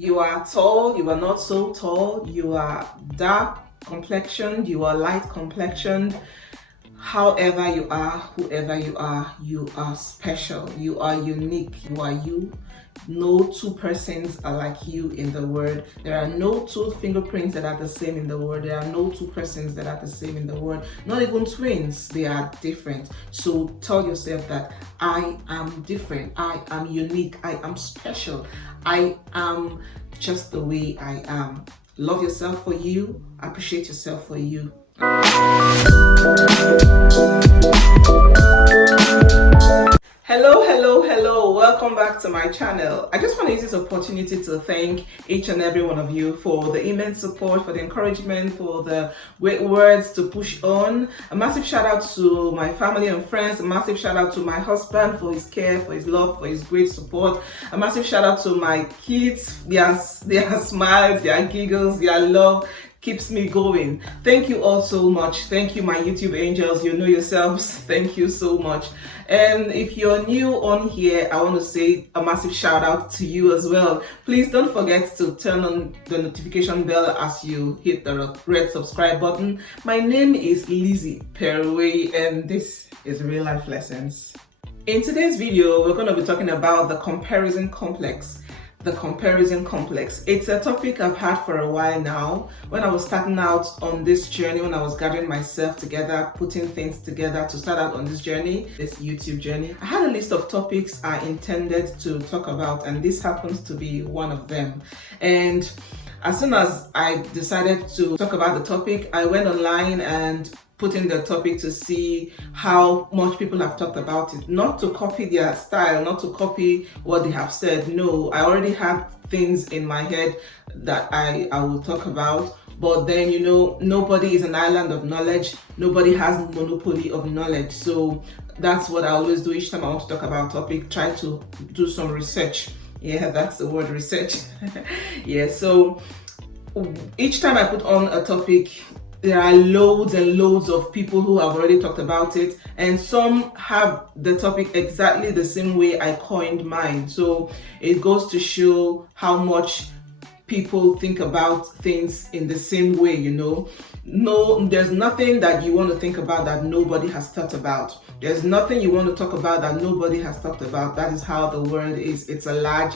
You are tall, you are not so tall, you are dark complexioned, you are light complexioned. However you are, whoever you are special, you are unique, you are you. No two persons are like you in the world. There are no two fingerprints that are the same in the world. There are no two persons that are the same in the world. Not even twins, they are different. So tell yourself that I am different, I am unique, I am special, I am just the way I am. Love yourself for you, appreciate yourself for you. Hello, welcome back to my channel. I just want to use this opportunity to thank each and every one of you for the immense support, for the encouragement, for the great words to push on. A massive shout out to my family and friends, a massive shout out to my husband for his care, for his love, for his great support. A massive shout out to my kids, their smiles, their giggles, their love keeps me going. Thank you all so much. Thank you, my YouTube angels. You know yourselves. Thank you so much. And if you're new on here, I want to say a massive shout out to you as well. Please don't forget to turn on the notification bell as you hit the red subscribe button. My name is Lizzie Perway and this is Real Life Lessons. In today's video, we're going to be talking about the comparison complex. The comparison complex. It's a topic I've had for a while now. When I was starting out on this journey, when I was gathering myself together, putting things together to start out on this journey, this YouTube journey, I had a list of topics I intended to talk about, and this happens to be one of them. And as soon as I decided to talk about the topic, I went online and put in the topic to see how much people have talked about it. Not to copy their style, not to copy what they have said. No, I already had things in my head that I will talk about. But then, you know, nobody is an island of knowledge. Nobody has monopoly of knowledge. So that's what I always do each time I want to talk about a topic, try to do some research. Yeah, that's the word, research. Yeah, so each time I put on a topic, there are loads and loads of people who have already talked about it, and some have the topic exactly the same way I coined mine. So it goes to show how much people think about things in the same way, you know. No, there's nothing that you want to think about that nobody has thought about. There's nothing you want to talk about that nobody has talked about. That is how the world is. It's a large,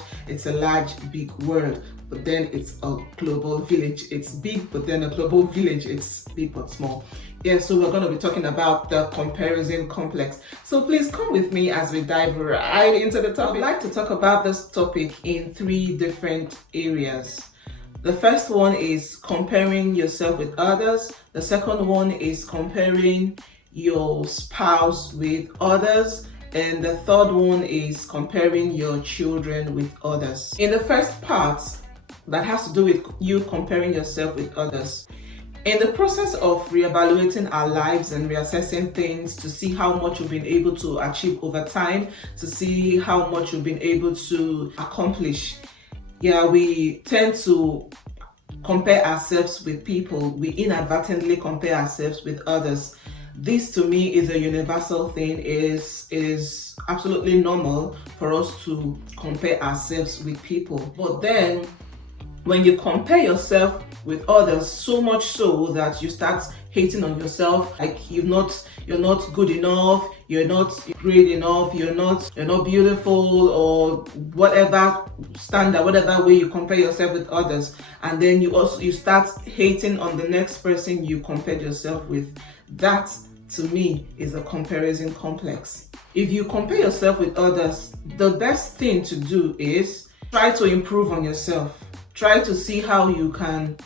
big world. But then it's a global village. It's big, but then a global village. It's big but small. Yeah, so we're going to be talking about the comparison complex. So please come with me as we dive right into the topic. I'd like to talk about this topic in 3 different areas. The first one is comparing yourself with others. The second one is comparing your spouse with others. And the third one is comparing your children with others. In the first part, that has to do with you comparing yourself with others. In the process of reevaluating our lives and reassessing things to see how much we've been able to achieve over time, to see how much we've been able to accomplish, yeah, we tend to compare ourselves with people. We inadvertently compare ourselves with others. This to me is a universal thing. It is absolutely normal for us to compare ourselves with people. But then when you compare yourself with others, so much so that you start hating on yourself, like you're not good enough, you're not great enough, you're not beautiful, or whatever standard, whatever way you compare yourself with others, and then you start hating on the next person you compared yourself with. That to me is a comparison complex. If you compare yourself with others, the best thing to do is try to improve on yourself. Try to see how you can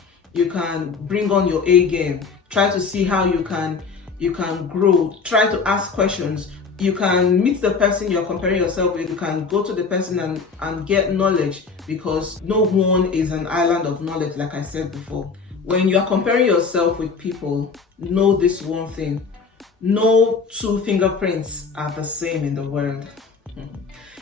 bring on your A game. Try to see how you can grow. Try to ask questions. You can meet the person you're comparing yourself with. You can go to the person and get knowledge, because no one is an island of knowledge, like I said before. When you are comparing yourself with people, know this one thing. No 2 fingerprints are the same in the world.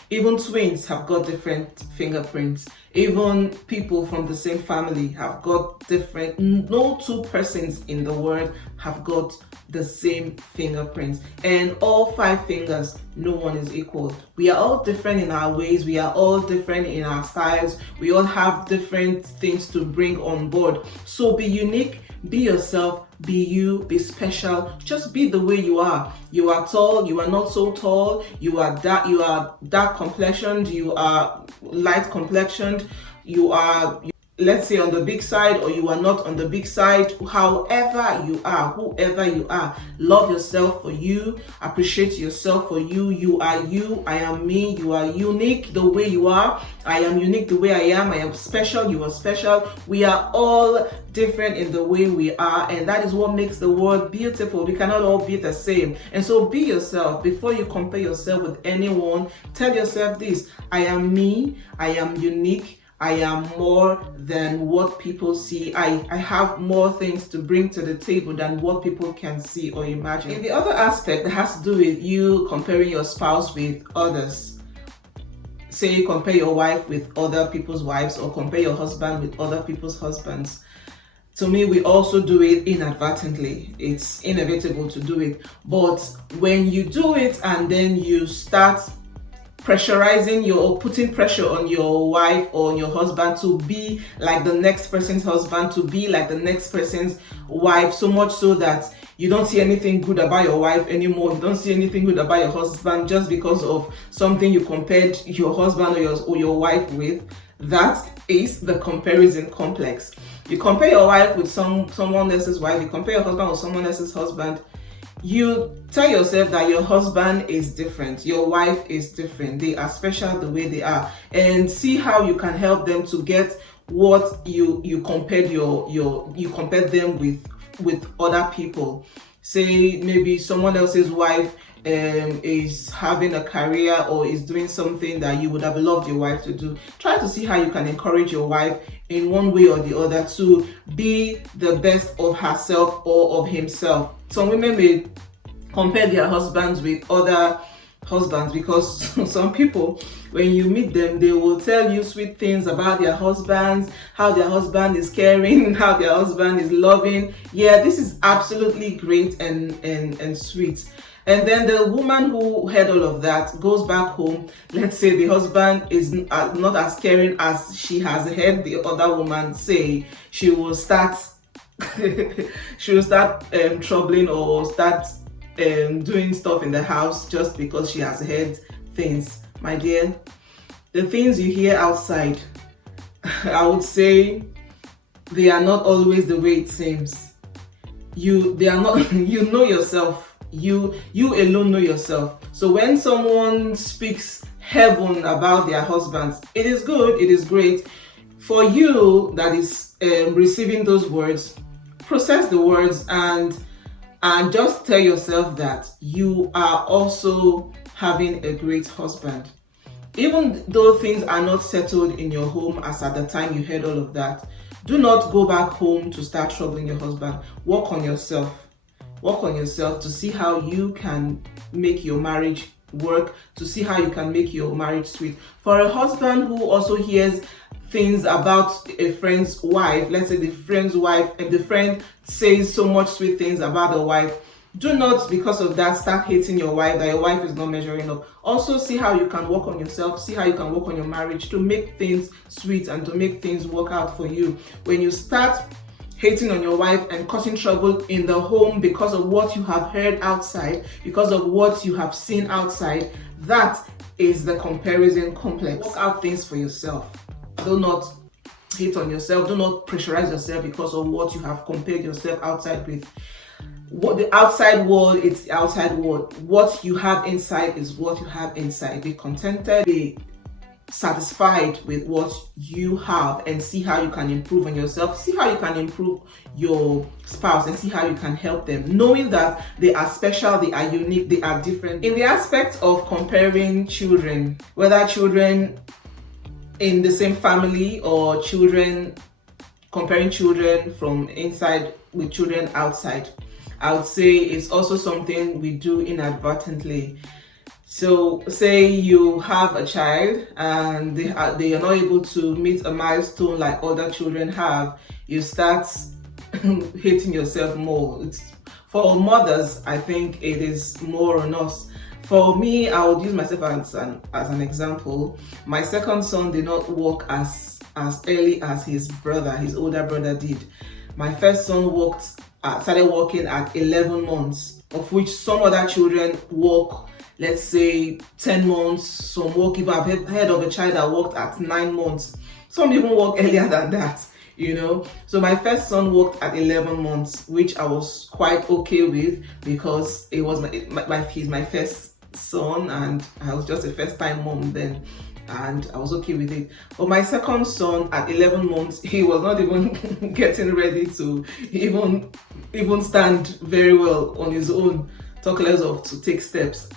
Even twins have got different fingerprints. Even people from the same family have got different. No two persons in the world have got the same fingerprints, and all 5 fingers, no one is equal. We are all different in our ways, we are all different in our styles, we all have different things to bring on board. So be unique, be yourself, be you, be special. Just be the way you are. You are tall, you are not so tall, you are dark complexioned, you are light complexioned, you are, let's say, on the big side, or you are not on the big side. However you are, whoever you are, love yourself for you, appreciate yourself for you. You are you, I am me. You are unique the way you are, I am unique the way I am. I am special, you are special. We are all different in the way we are, and that is what makes the world beautiful. We cannot all be the same. And so be yourself. Before you compare yourself with anyone, tell yourself this: I am me, I am unique, I am more than what people see. I have more things to bring to the table than what people can see or imagine. In the other aspect that has to do with you comparing your spouse with others, say you compare your wife with other people's wives, or compare your husband with other people's husbands. To me, we also do it inadvertently. It's inevitable to do it. But when you do it and then you start pressurizing or putting pressure on your wife or on your husband to be like the next person's husband, to be like the next person's wife, so much so that you don't see anything good about your wife anymore, you don't see anything good about your husband just because of something you compared your husband or your wife with. That is the comparison complex. You compare your wife with someone else's wife, you compare your husband with someone else's husband. You tell yourself that your husband is different, your wife is different, they are special the way they are, and see how you can help them to get what you compared you compared them with other people. Say maybe someone else's wife is having a career or is doing something that you would have loved your wife to do. Try to see how you can encourage your wife in one way or the other to be the best of herself or of himself. Some women may compare their husbands with other husbands, because some people, when you meet them, they will tell you sweet things about their husbands, how their husband is caring, how their husband is loving. Yeah, this is absolutely great and sweet. And then the woman who heard all of that goes back home. Let's say the husband is not as caring as she has heard the other woman say. She will start troubling or start doing stuff in the house just because she has heard things. My dear, the things you hear outside, I would say they are not always the way it seems. They are not. You know yourself. You alone know yourself. So when someone speaks heaven about their husbands, it is good, it is great. For you that is receiving those words, process the words and just tell yourself that you are also having a great husband. Even though things are not settled in your home as at the time you heard all of that, do not go back home to start troubling your husband. Work on yourself. Work on yourself to see how you can make your marriage work, to see how you can make your marriage sweet. For a husband who also hears things about a friend's wife, let's say the friend's wife, and the friend says so much sweet things about the wife, do not, because of that, start hating your wife, that your wife is not measuring up. Also see how you can work on yourself, see how you can work on your marriage to make things sweet and to make things work out for you. When you start hating on your wife and causing trouble in the home because of what you have heard outside, because of what you have seen outside, that is the comparison complex. Work out things for yourself. Do not hate on yourself. Do not pressurize yourself because of what you have compared yourself outside with. What the outside world, it's the outside world. What you have inside is what you have inside. Be contented, be satisfied with what you have, and see how you can improve on yourself, see how you can improve your spouse, and see how you can help them, knowing that they are special, they are unique, they are different. In the aspect of comparing children, whether children in the same family or comparing children from inside with children outside, I would say it's also something we do inadvertently. So say you have a child and they are not able to meet a milestone like other children have, you start hating yourself more. It's, for mothers, I think it is more on us. For me, I would use myself as an example. My second son did not walk as early as his older brother did. My first son started walking at 11 months, of which some other children walk, let's say 10 months. Some walk, even I've heard of a child that walked at 9 months. Some even walk earlier than that, you know. So my first son walked at 11 months, which I was quite okay with, because it was he's my first son and I was just a first time mom then, and I was okay with it. But my second son at 11 months, he was not even getting ready to even stand very well on his own, talk less of to take steps.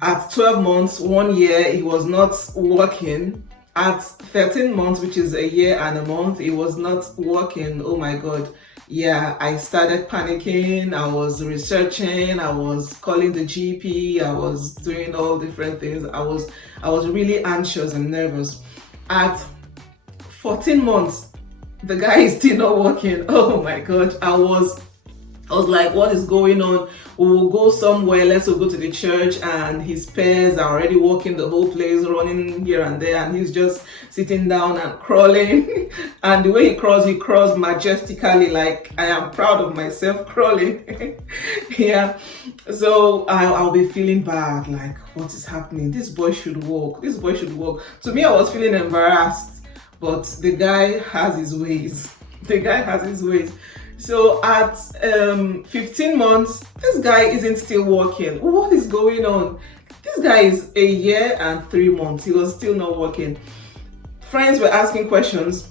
At 12 months, 1 year, he was not walking. At 13 months, which is a year and a month, he was not walking. Oh my God. Yeah, I started panicking. I was researching. I was calling the GP. I was doing all different things. I was really anxious and nervous. At 14 months, the guy is still not walking. Oh my God. I was like, what is going on? We will go somewhere, let's go to the church, and his peers are already walking the whole place, running here and there, and he's just sitting down and crawling. And the way he crawls majestically, like I am proud of myself crawling. Yeah. So I'll be feeling bad, like, what is happening? This boy should walk. This boy should walk. To me, I was feeling embarrassed, but the guy has his ways. The guy has his ways. So at 15 months, this guy isn't still walking. What is going on? This guy is a year and 3 months. He was still not walking. Friends were asking questions.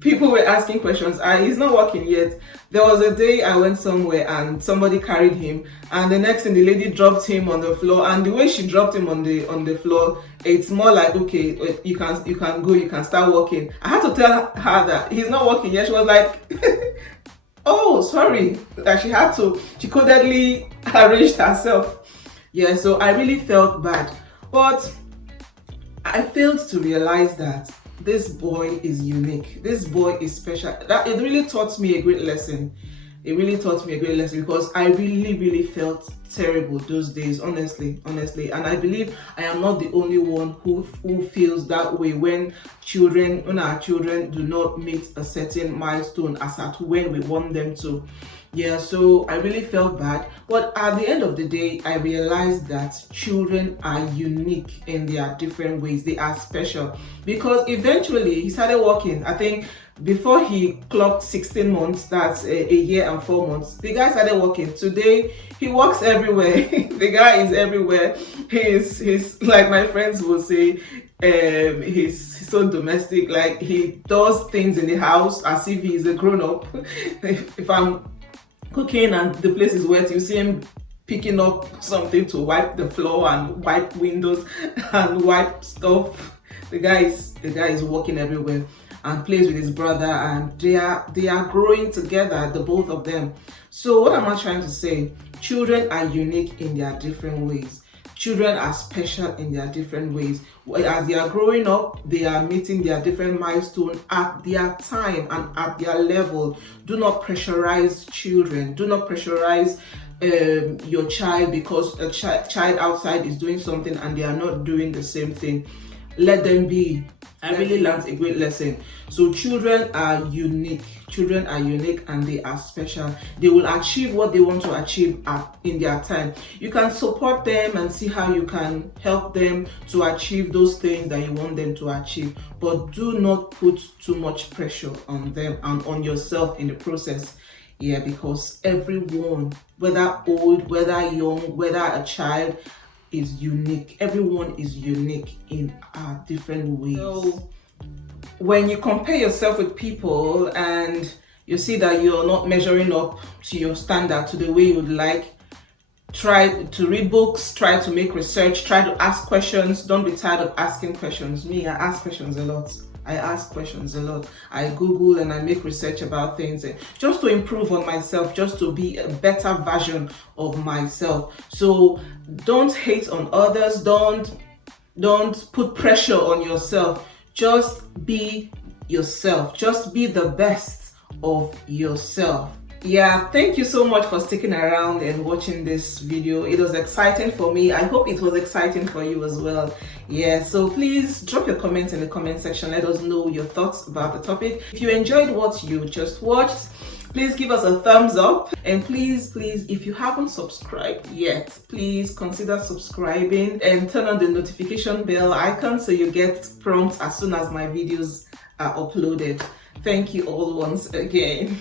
People were asking questions. He's not walking yet. There was a day I went somewhere and somebody carried him, and the next thing the lady dropped him on the floor, and the way she dropped him on the floor, it's more like, okay, you can go, you can start walking. I had to tell her that he's not walking yet. She was like, oh, sorry, that she codedly arranged herself. Yeah, so I really felt bad. But I failed to realize that this boy is unique. This boy is special. That it really taught me a great lesson. It really taught me a great lesson, because I really felt terrible those days, honestly. And I believe I am not the only one who feels that way when our children do not meet a certain milestone as at when we want them to. Yeah, so I really felt bad. But at the end of the day, I realized that children are unique in their different ways. They are special, because eventually he started walking. I think before he clocked 16 months, that's a year and 4 months, the guy started walking. Today, he walks everywhere. The guy is everywhere. He's like my friends will say, he's so domestic. Like, he does things in the house as if he's a grown-up. If I'm cooking and the place is wet, you see him picking up something to wipe the floor and wipe windows and wipe stuff. The guy is walking everywhere and plays with his brother, and they are growing together, the both of them. So what am I trying to say? Children are unique in their different ways. Children are special in their different ways. As they are growing up, they are meeting their different milestones at their time and at their level. Do not pressurize children. Do not pressurize your child because a child outside is doing something and they are not doing the same thing. Let them be. I really learned a great lesson. So children are unique. Children are unique and they are special. They will achieve what they want to achieve in their time. You can support them and see how you can help them to achieve those things that you want them to achieve. But do not put too much pressure on them and on yourself in the process. Yeah, because everyone, whether old, whether young, whether a child, is unique. Everyone is unique in different ways. So when you compare yourself with people and you see that you're not measuring up to your standard, to the way you'd like, try to read books, try to make research, try to ask questions. Don't be tired of asking questions. Me, I ask questions a lot. I ask questions a lot. I Google and I make research about things, and just to improve on myself, just to be a better version of myself. So don't hate on others. Don't put pressure on yourself. Just be yourself. Just be the best of yourself. Yeah, thank you so much for sticking around and watching this video. It was exciting for me. I hope it was exciting for you as well. Yeah, so please drop your comments in the comment section. Let us know your thoughts about the topic. If you enjoyed what you just watched, please give us a thumbs up, and please, if you haven't subscribed yet, please consider subscribing and turn on the notification bell icon so you get prompts as soon as my videos are uploaded. Thank you all once again.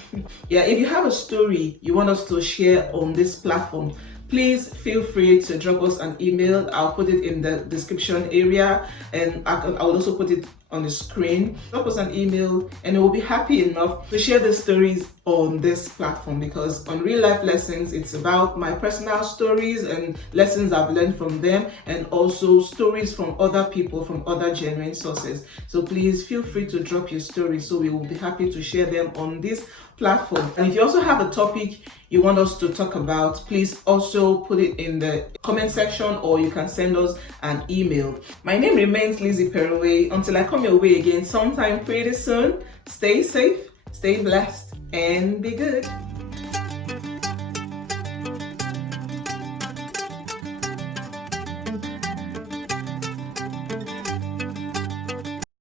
Yeah, if you have a story you want us to share on this platform, please feel free to drop us an email. I'll put it in the description area, and I'll also put it on the screen. Drop us an email and we'll be happy enough to share the stories on this platform, because on Real Life Lessons, it's about my personal stories and lessons I've learned from them, and also stories from other people, from other genuine sources. So please feel free to drop your stories, so we will be happy to share them on this platform. And if you also have a topic you want us to talk about, please also put it in the comment section, or you can send us an email. My name remains Lizzie Peroway. Until I come your way again sometime pretty soon, stay safe, stay blessed, and be good.